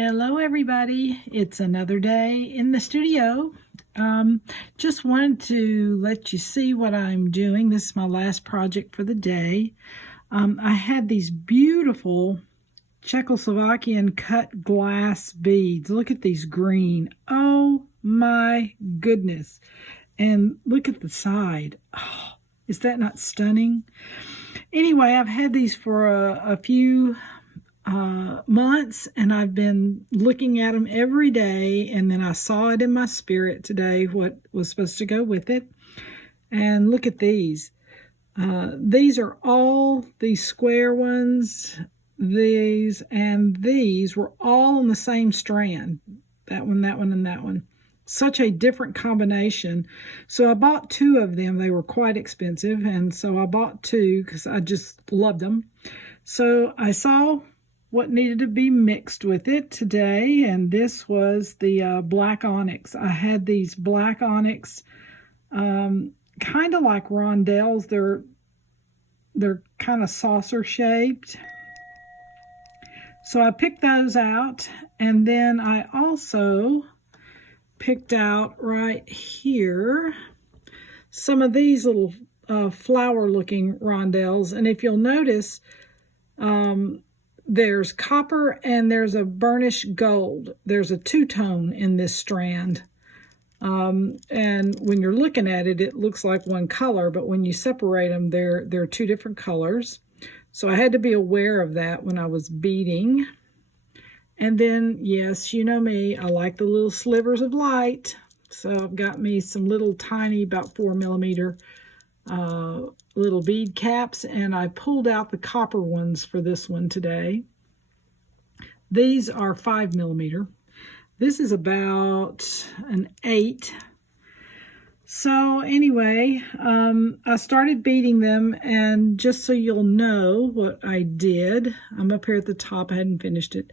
Hello everybody, it's another day in the studio. Just wanted to let you see what I'm doing. This is my last project for the day. I had these beautiful Czechoslovakian cut glass beads. Look at these green. Oh my goodness. And look at the side. Oh, is that not stunning? Anyway, I've had these for a few months, and I've been looking at them every day, and then I saw it in my spirit today what was supposed to go with it. And look at these. These are all these square ones. These and these were all in the same strand. That one, and that one. Such a different combination. So I bought two of them. They were quite expensive, and so I bought two because I just loved them. So I saw what needed to be mixed with it today, and this was the black onyx. I had these black onyx, kind of like rondelles. They're kind of saucer shaped. So I picked those out, and then I also picked out right here some of these little flower looking rondelles. And if you'll notice, there's copper and there's a burnished gold. There's a two-tone in this strand. And when you're looking at it, it looks like one color, but when you separate them, they're two different colors. So I had to be aware of that when I was beading. And then, yes, you know me, I like the little slivers of light. So I've got me some little tiny, about 4 millimeter little bead caps, and I pulled out the copper ones for this one today. These are 5 millimeter. This is about an 8. So anyway, I started beading them, and just so you'll know what I did, I'm up here at the top, I hadn't finished it.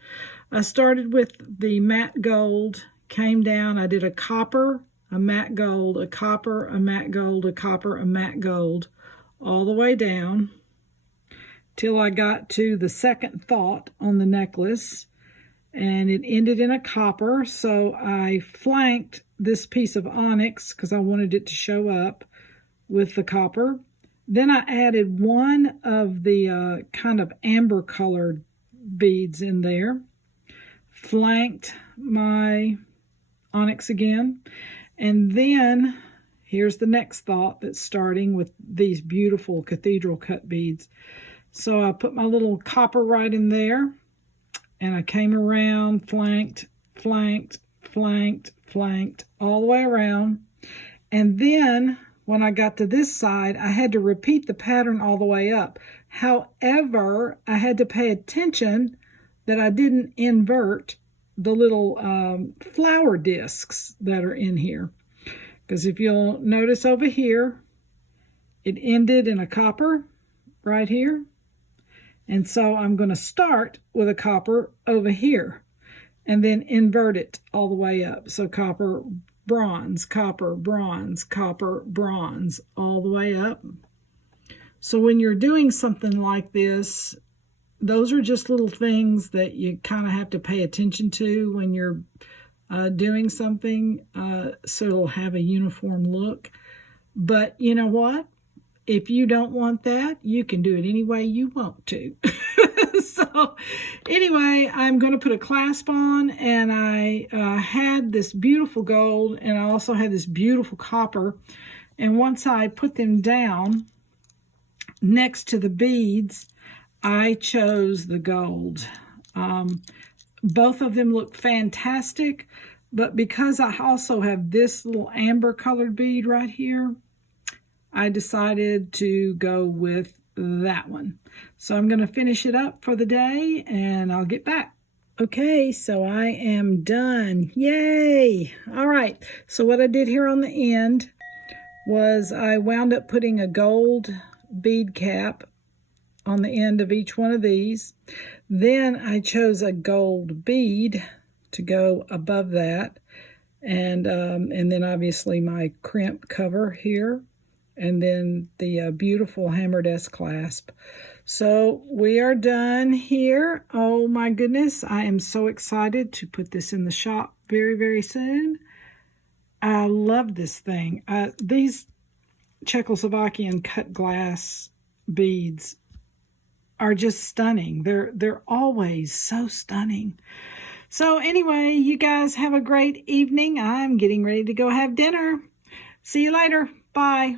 I started with the matte gold, came down, I did a copper, a matte gold, a copper, a matte gold, a copper, a matte gold, all the way down till I got to the second thought on the necklace, and it ended in a copper. So I flanked this piece of onyx because I wanted it to show up with the copper. Then I added one of the kind of amber colored beads in there, flanked my onyx again, and then here's the next thought that's starting with these beautiful cathedral cut beads. So I put my little copper right in there, and I came around, flanked, flanked, flanked, flanked, all the way around. And then when I got to this side, I had to repeat the pattern all the way up. However, I had to pay attention that I didn't invert the little flower discs that are in here. Because if you'll notice over here, it ended in a copper right here. And so I'm going to start with a copper over here and then invert it all the way up. So copper, bronze, copper, bronze, copper, bronze, all the way up. So when you're doing something like this, those are just little things that you kind of have to pay attention to when you're doing something, so it'll have a uniform look. But you know what? If you don't want that, you can do it any way you want to. So anyway, I'm going to put a clasp on, and I had this beautiful gold, and I also had this beautiful copper. And once I put them down next to the beads, I chose the gold. Both of them look fantastic, but because I also have this little amber colored bead right here, I decided to go with that one. So I'm going to finish it up for the day, and I'll get back. Okay, so I am done. Yay! All right, so what I did here on the end was I wound up putting a gold bead cap on the end of each one of these. Then I chose a gold bead to go above that, and then obviously my crimp cover here, and then the beautiful hammered S clasp. So we are done here. Oh my goodness, I am so excited to put this in the shop very, very soon. I love this thing. These Czechoslovakian cut glass beads are just stunning. They're always so stunning. So anyway, you guys have a great evening. I'm getting ready to go have dinner. See you later. Bye.